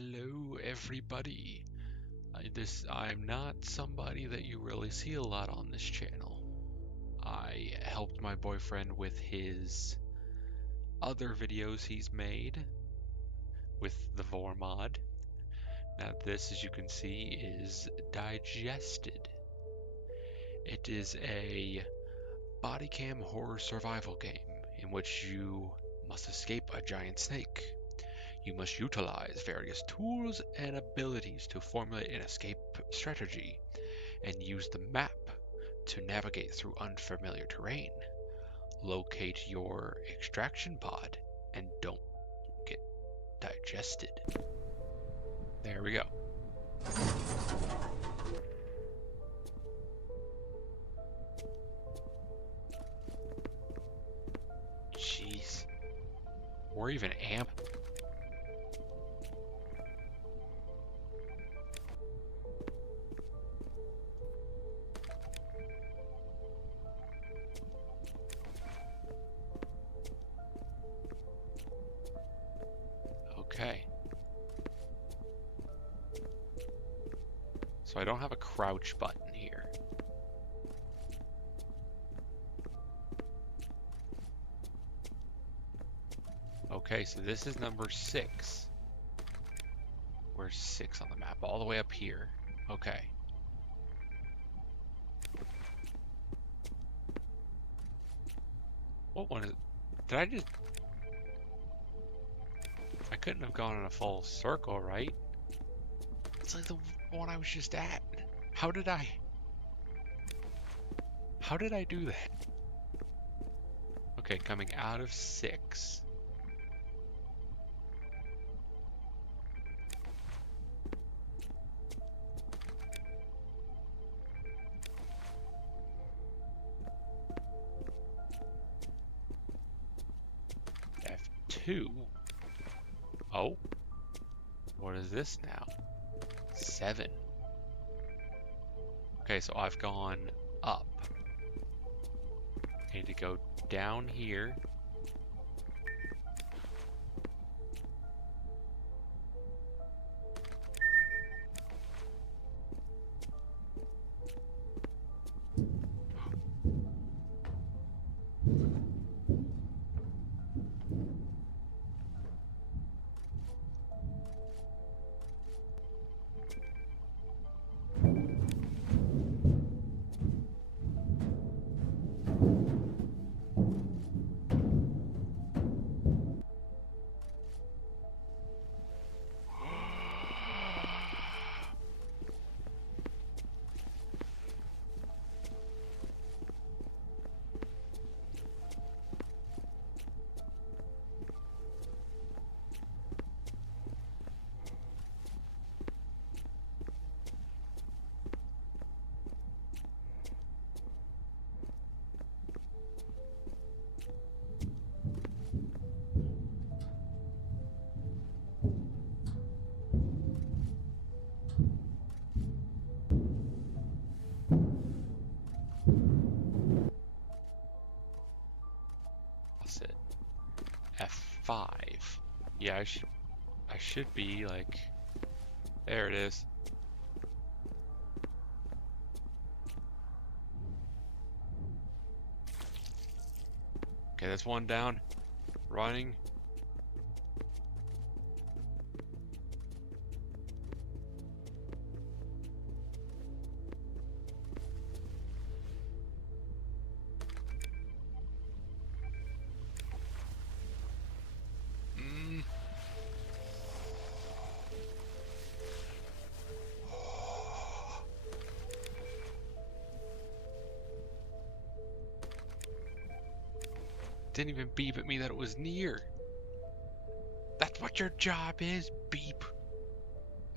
Hello, everybody. I'm not somebody that you really see a lot on this channel. I helped my boyfriend with his other videos he's made with the Vor mod. Now this, as you can see, is Digested. It is a body cam horror survival game in which you must escape a giant snake. You must utilize various tools and abilities to formulate an escape strategy and use the map to navigate through unfamiliar terrain. Locate your extraction pod and don't get digested. There we go. Jeez. Or even amp. Okay. So I don't have a crouch button here. Okay, so this is number 6. Where's 6 on the map? All the way up here. Okay. What one is it? Did I just... I couldn't have gone in a full circle, right? It's like the one I was just at. How did I do that? Okay, coming out of 6. F2. Oh. What is this now? 7. Okay, so I've gone up. I need to go down here. F5. Yeah, I should be like, there it is. Okay, that's one down. Running. Didn't even beep at me that it was near. That's what your job is, beep.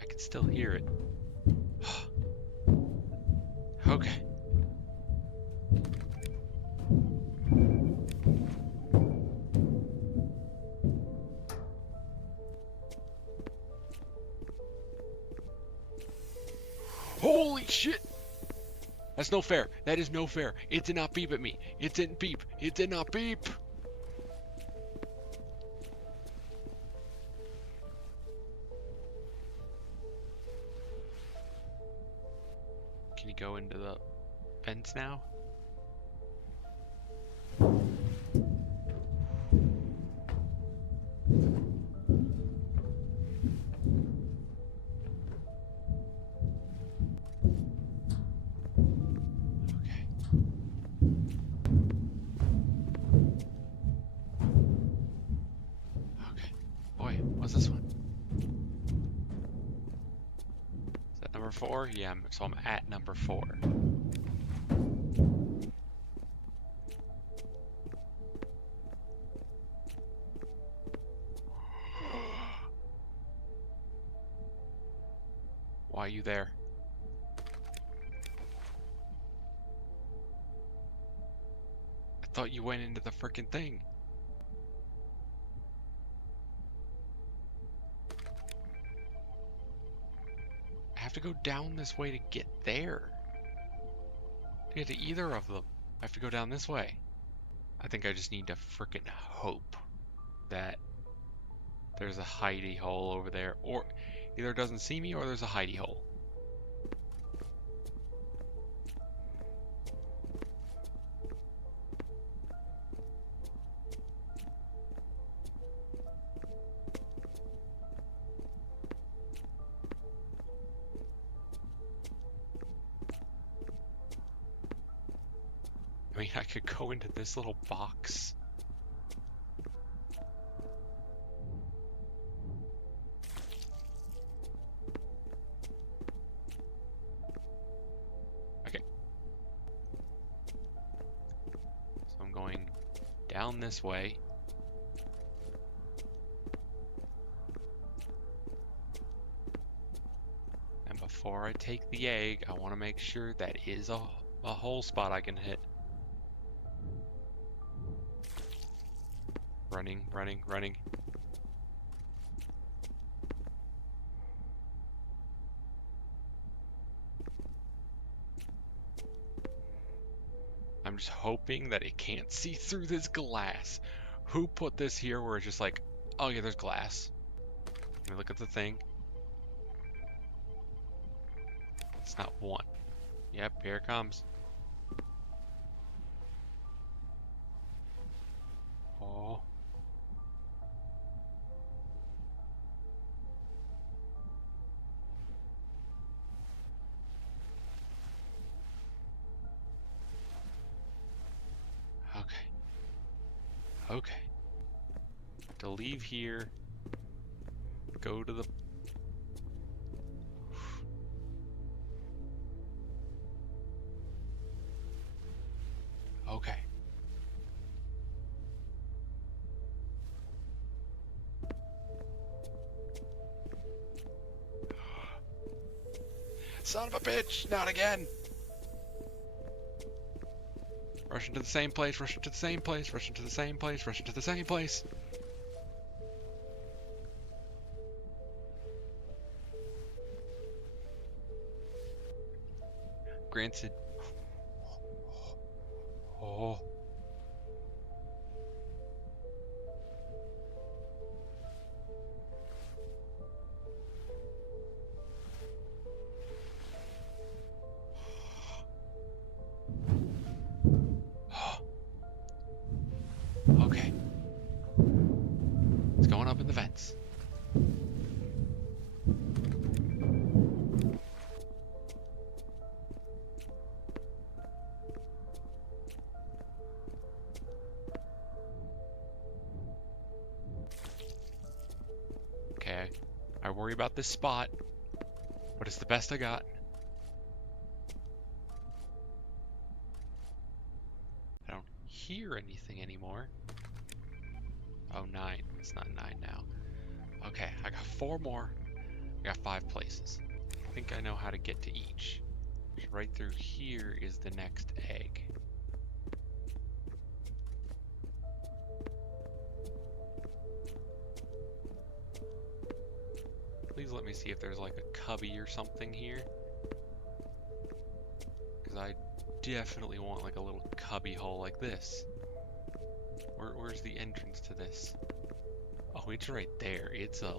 I can still hear it. Okay. Holy shit! That's no fair. That is no fair. It did not beep at me. It didn't beep. It did not beep. Can you go into the vents now? Okay. Okay. Boy, what's this one? Is that number 4? Yeah, so I'm at number 4. Why are you there? I thought you went into the frickin' thing. I have to go down this way to get there. To get to either of them, I have to go down this way. I think I just need to frickin' hope that there's a hidey hole over there, or either it doesn't see me or there's a hidey hole. I mean, I could go into this little box. Okay. So I'm going down this way. And before I take the egg, I want to make sure that is a hole spot I can hit. Running, running, running. I'm just hoping that it can't see through this glass. Who put this here where it's just like, oh yeah, there's glass. Let me look at the thing. It's not one. Yep, here it comes. Oh. Okay. Okay. To leave here, go to the... Okay. Son of a bitch! Not again! Rush into the same place, rush into the same place, rush into the same place, rush into the same place. Granted. Oh. Okay. It's going up in the vents. Okay. I worry about this spot, but it's the best I got. I don't hear anything anymore. Oh, 9. It's not 9 now. Okay, I got 4 more. I got 5 places. I think I know how to get to each. So right through here is the next egg. Please let me see if there's like a cubby or something here. Because I definitely want like a little cubby hole like this. Where's the entrance to this? Oh, it's right there. It's a...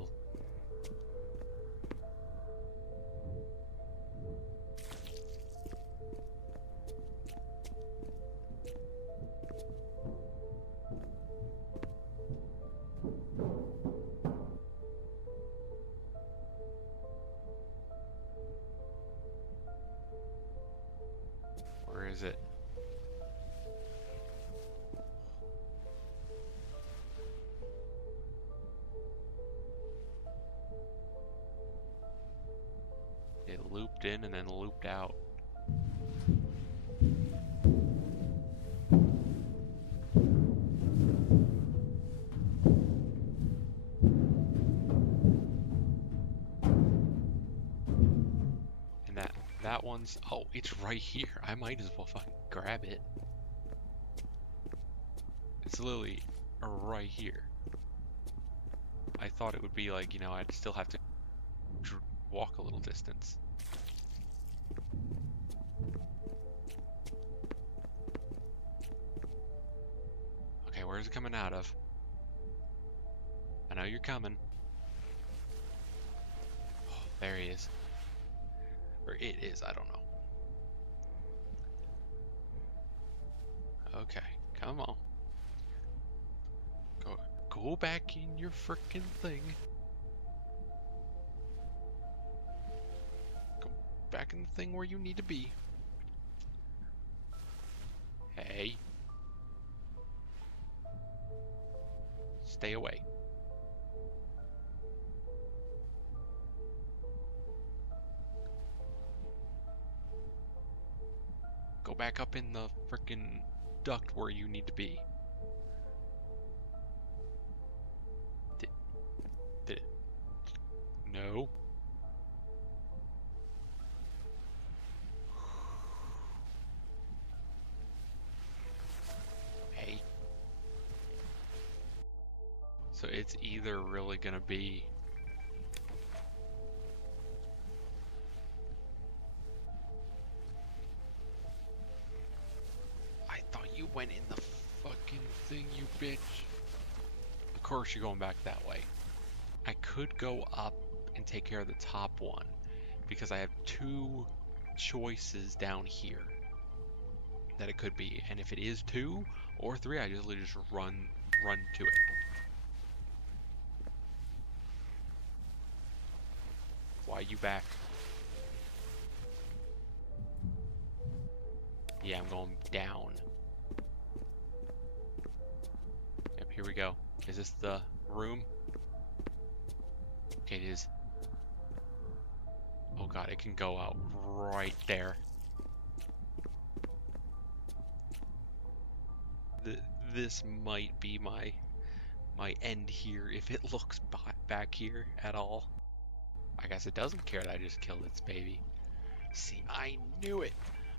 is it? It looped in and then looped out. And that one's, oh, it's right here. I might as well fucking grab it. It's literally right here. I thought it would be like, you know, I'd still have to walk a little distance. Okay, where's it coming out of? I know you're coming. Oh, there he is. Or it is, I don't know. Okay, come on. Go back in your frickin' thing. Go back in the thing where you need to be. Hey. Stay away. Go back up in the frickin' duct where you need to be. Did it? No. Hey. So it's either really gonna be I thought you went in the fucking thing, you bitch. Of course you're going back that way. I could go up and take care of the top one because I have two choices down here that it could be, and if it is 2 or 3, I just literally just run to it. Why you back? Yeah, I'm going down. Yep, here we go. Is this the room? Okay, it is. Oh god, it can go out right there. This might be my end here if it looks back here at all. I guess it doesn't care that I just killed its baby. See, I knew it.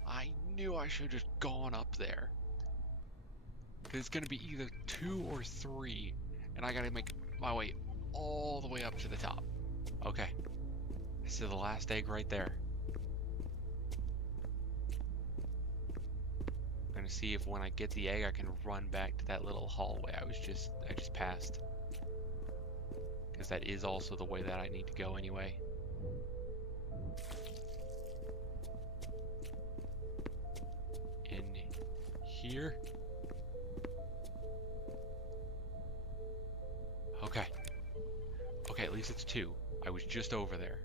I knew I should have just gone up there. Because it's going to be either 2 or 3. And I got to make my way all the way up to the top. Okay. I see the last egg right there. I'm going to see if when I get the egg I can run back to that little hallway I just passed. Because that is also the way that I need to go anyway. In here. Okay. Okay, at least it's 2. I was just over there.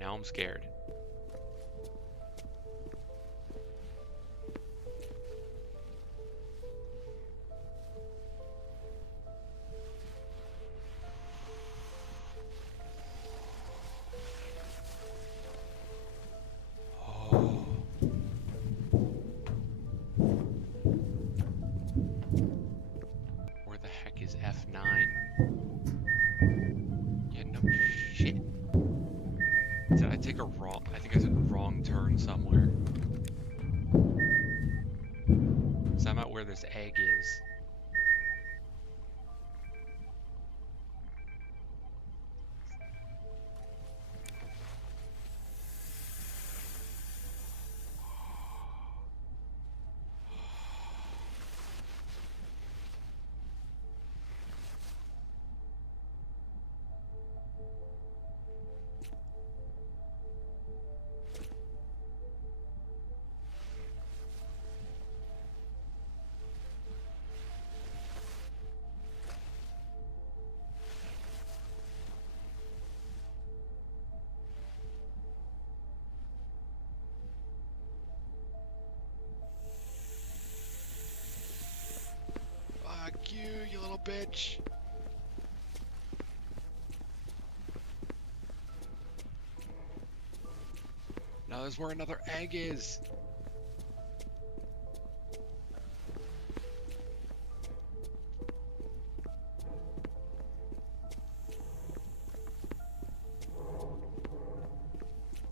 Now I'm scared. F9. Yeah, no shit. Did I take a wrong? I think I took a wrong turn somewhere. So I'm out where this egg is. bitch. Now there's where another egg is.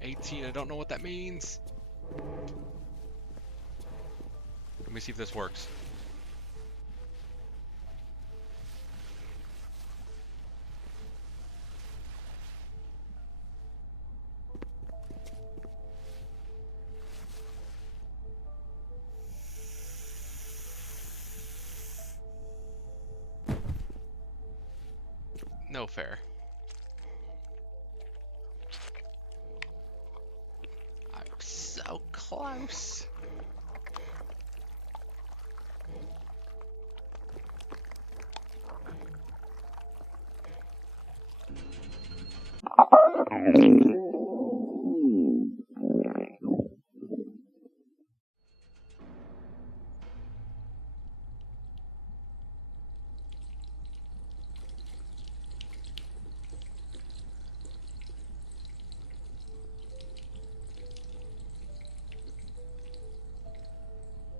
$18, I don't know what that means. Let me see if this works. No fair. I'm so close.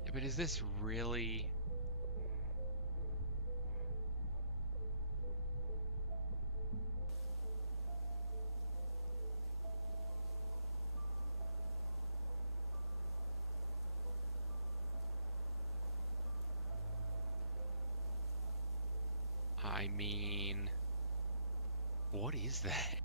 Yeah, but is this really... I mean... What is that?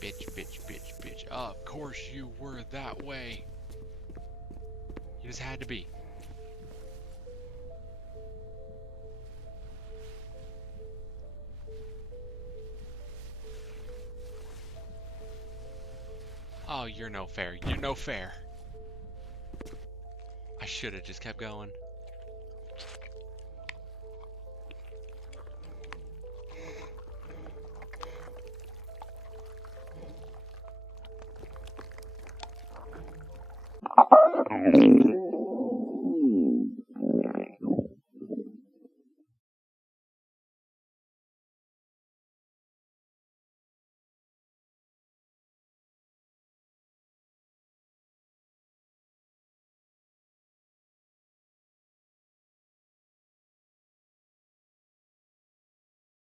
Bitch, bitch, bitch, bitch. Of course you were that way. You just had to be. Oh, you're no fair. You're no fair. I should have just kept going.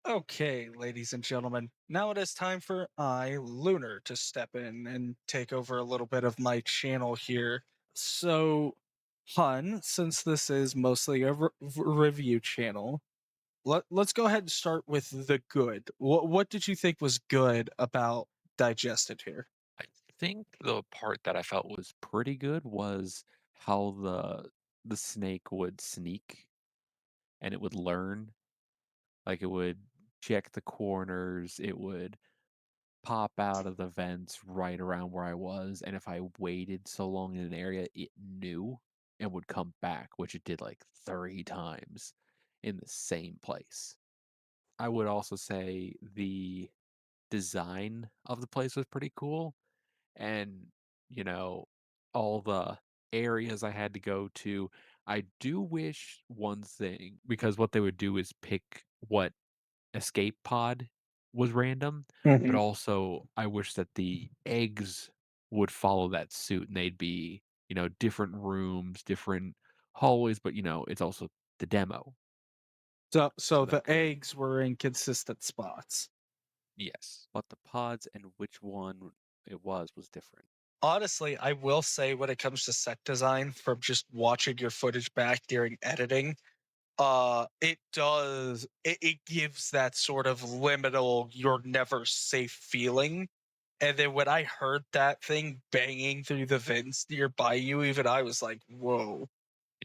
Okay, ladies and gentlemen, now it is time for Lunar, to step in and take over a little bit of my channel here. So, Hun, since this is mostly a review channel, let's go ahead and start with the good. What did you think was good about Digested here? I think the part that I felt was pretty good was how the snake would sneak and it would learn. Like it would check the corners, it would pop out of the vents right around where I was, and if I waited so long in an area, it knew and would come back, which it did like 3 times in the same place. I would also say the design of the place was pretty cool and you know all the areas I had to go to. I do wish one thing because what they would do is pick what escape pod was random, but Hmm. also I wish that the eggs would follow that suit and they'd be, different rooms, different hallways, but it's also the demo. So So that the eggs were in consistent spots. yes, but the pods and which one it was different. Honestly, I will say when it comes to set design, from just watching your footage back during editing, it gives that sort of liminal, you're never safe feeling. And then when I heard that thing banging through the vents nearby you, even I was like, "Whoa."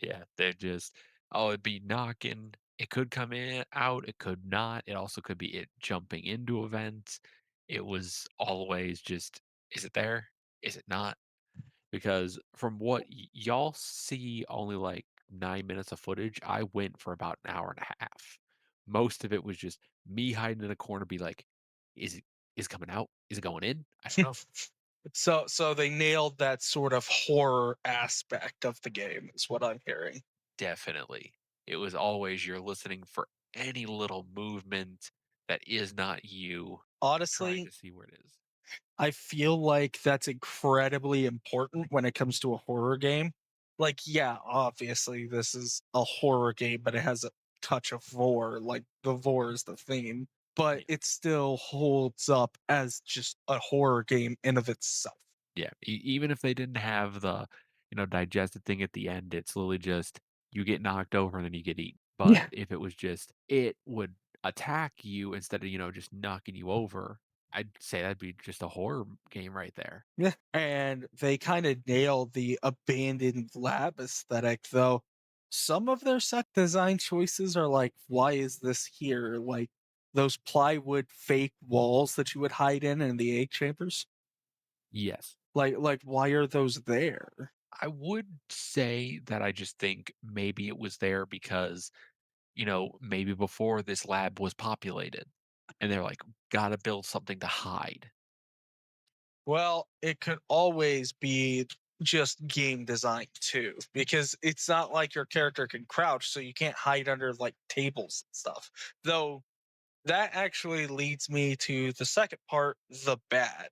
Yeah, they're just it'd be knocking. It could come in out, it could not. It also could be it jumping into events. It was always just, is it there? Is it not? Because from what y'all see only like 9 minutes of footage, I went for about an hour and a half. Most of it was just me hiding in a corner, be like, is it is it coming out? Is it going in? I don't know. So they nailed that sort of horror aspect of the game is what I'm hearing. Definitely. It was always you're listening for any little movement that is not you, trying Honestly, to see where it is. I feel like that's incredibly important when it comes to a horror game. Like, yeah, obviously this is a horror game, but it has a touch of vor. Like the vor is the theme, but Yeah. it still holds up as just a horror game in of itself. Yeah. Even if they didn't have the, digested thing at the end, it's literally just you get knocked over and then you get eaten. But Yeah. if it was just it would attack you instead of, just knocking you over, I'd say that'd be just a horror game right there. Yeah. And they kind of nailed the abandoned lab aesthetic, though some of their set design choices are like, why is this here? Like those plywood fake walls that you would hide in the egg chambers. Yes. Like why are those there? I would say that I just think maybe it was there because maybe before this lab was populated and they're like, gotta build something to hide. Well, it could always be just game design too, because it's not like your character can crouch, so you can't hide under like tables and stuff. Though that actually leads me to the second part, the bad.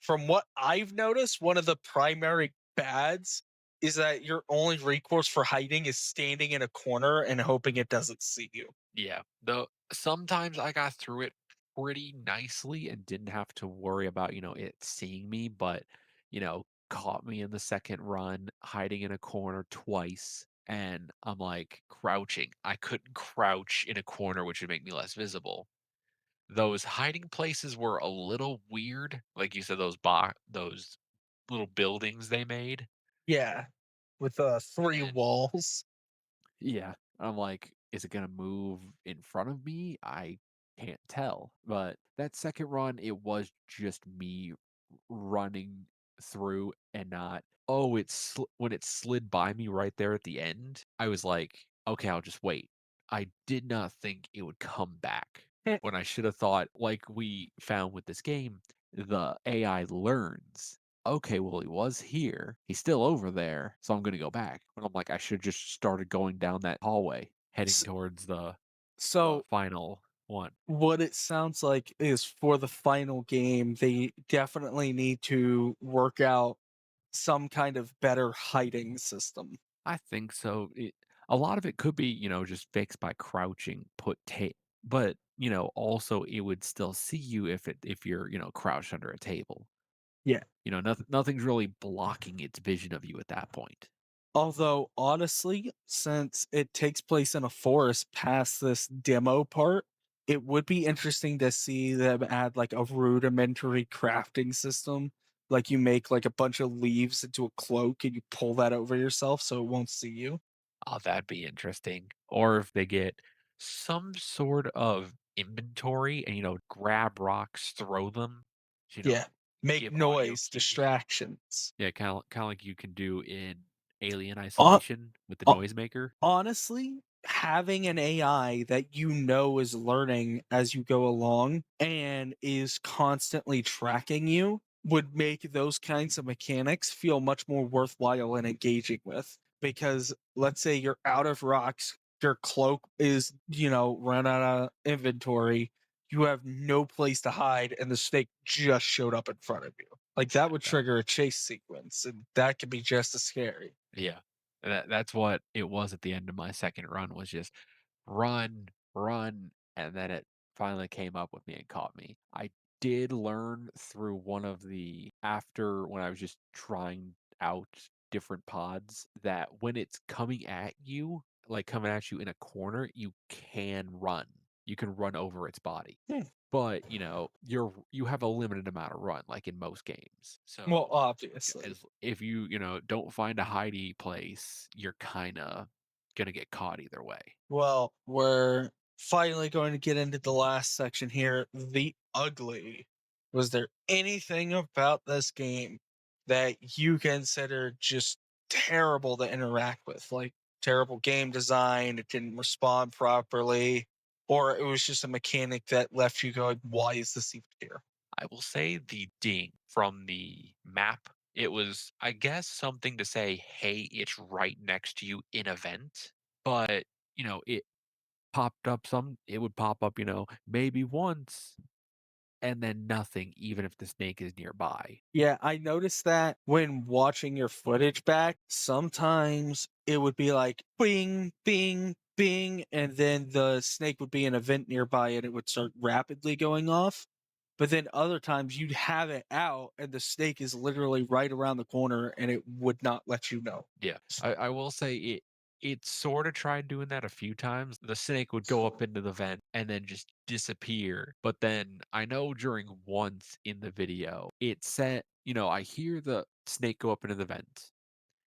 From what I've noticed, one of the primary bads is that your only recourse for hiding is standing in a corner and hoping it doesn't see you. Yeah. Though sometimes I got through it pretty nicely and didn't have to worry about, it seeing me, but, caught me in the second run, hiding in a corner twice. And I'm like crouching. I couldn't crouch in a corner, which would make me less visible. Those hiding places were a little weird, like you said, those little buildings they made. Yeah, with three And walls. yeah, I'm like, is it gonna move in front of me? I can't tell. But that second run, it was just me running through and not. Oh, when it slid by me right there at the end. I was like, okay, I'll just wait. I did not think it would come back. When I should have thought, like we found with this game, the AI learns. Okay, well, he was here. He's still over there, so I'm gonna go back. And I'm like, I should just started going down that hallway, heading S- towards the So final one. what it sounds like is for the final game, they definitely need to work out some kind of better hiding system. I think so. A lot of it could be, just fixed by crouching, but also it would still see you if you're, crouched under a table. Yeah. Nothing's really blocking its vision of you at that point. Although, honestly, since it takes place in a forest past this demo part, it would be interesting to see them add like a rudimentary crafting system. Like you make like a bunch of leaves into a cloak and you pull that over yourself so it won't see you. Oh, that'd be interesting. Or if they get some sort of inventory and, grab rocks, throw them, you know, Yeah. Make give audio noise, cues. distractions. Yeah, kinda like you can do in Alien Uh, Isolation with the uh, noisemaker. Honestly, having an AI that you know is learning as you go along and is constantly tracking you would make those kinds of mechanics feel much more worthwhile and engaging with. Because let's say you're out of rocks, your cloak is, run out of inventory, you have no place to hide, and the snake just showed up in front of you. Like that would That trigger a chase sequence, and that could be just as scary. Yeah. That's what it was at the end of my second run was just run, run, and then it finally came up with me and caught me. I did learn through one of the after when I was just trying out different pods that when it's coming at you, like coming at you in a corner, you can run. You can run over its body. Hmm. But, you have a limited amount of run, like in most games. So Well, obviously. if you, don't find a hidey place, you're kinda gonna get caught either way. Well, we're finally going to get into the last section here, the ugly. Was there anything about this game that you consider just terrible to interact with? Like terrible game design, it didn't respond properly, or it was just a mechanic that left you going, why is this even here? I will say the ding from the map, it was, I guess, something to say, "Hey, it's right next to you in event." But, it it would pop up, maybe once, and then nothing, even if the snake is nearby. Yeah, I noticed that when watching your footage back, sometimes it would be like bing, bing, bing, and then the snake would be in a vent nearby and it would start rapidly going off. But then other times you'd have it out and the snake is literally right around the corner and it would not let you know. Yeah, I will say it sorta tried doing that a few times. The snake would go up into the vent and then just disappear, but then I know during once in the video, it said, I hear the snake go up into the vent,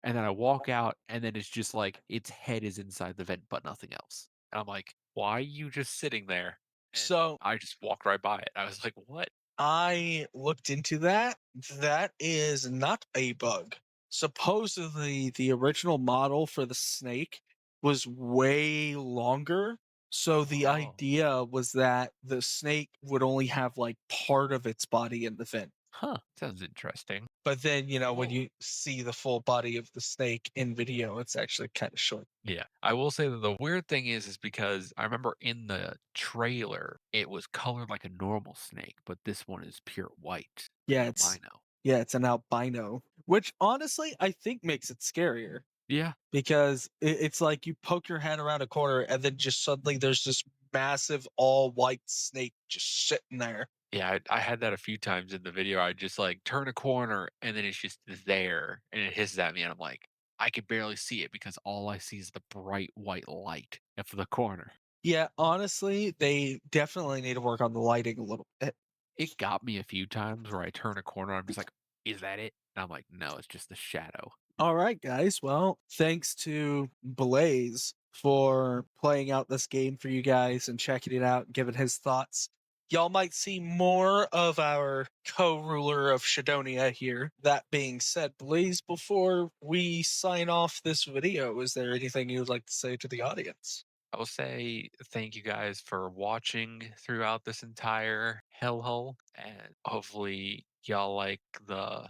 and then I walk out, and then it's just like its head is inside the vent, but nothing else. And I'm like, "Why are you just sitting there?" And So I just walked right by it. I was like, "What?" I looked into that. That is not a bug. Supposedly, the original model for the snake was way longer. So the Oh. idea was that the snake would only have like part of its body in the vent. Huh, sounds interesting. But then, when Oh, you see the full body of the snake in video, it's actually kind of short. Yeah. I will say that the weird thing is because I remember in the trailer, it was colored like a normal snake, but this one is pure white, Yeah, albino. it's an albino, which honestly I think makes it scarier. Yeah. Because it's like you poke your head around a corner and then just suddenly there's this massive all white snake just sitting there. Yeah, I had that a few times in the video. I just like turn a corner and then it's just there and it hisses at me and I'm like, I can barely see it because all I see is the bright white light of the corner. Yeah, honestly, they definitely need to work on the lighting a little bit. It got me a few times where I turn a corner, I'm just like, is that it? And I'm like, no, it's just the shadow. All right, guys. Well, thanks to Blaze for playing out this game for you guys and checking it out and giving his thoughts. Y'all might see more of our co-ruler of Shadonia here. That being said, Blaze, before we sign off this video, is there anything you would like to say to the audience? I will say thank you guys for watching throughout this entire hellhole, and hopefully y'all like the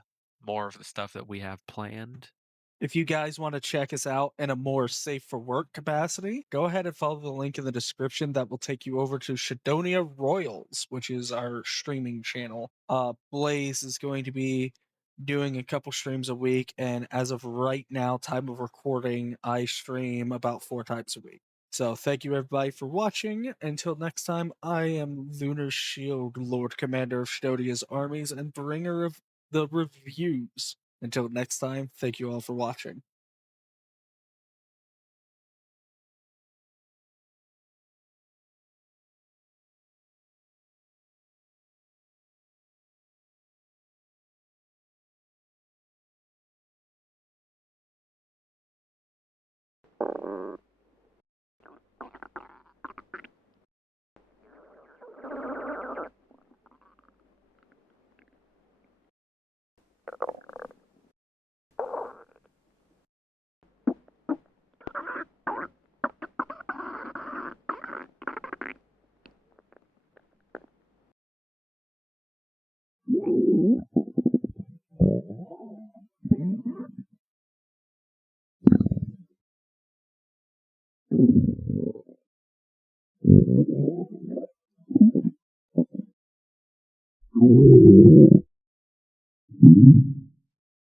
more of the stuff that we have planned. If you guys want to check us out in a more safe for work capacity, go ahead and follow the link in the description that will take you over to Shadonia Royals, which is our streaming channel. Blaze is going to be doing a couple streams a week, and as of right now, time of recording, I stream about 4 times a week. So thank you everybody for watching. Until next time, I am Lunar Shield, Lord Commander of Shadonia's armies and bringer of the reviews. Until next time, thank you all for watching.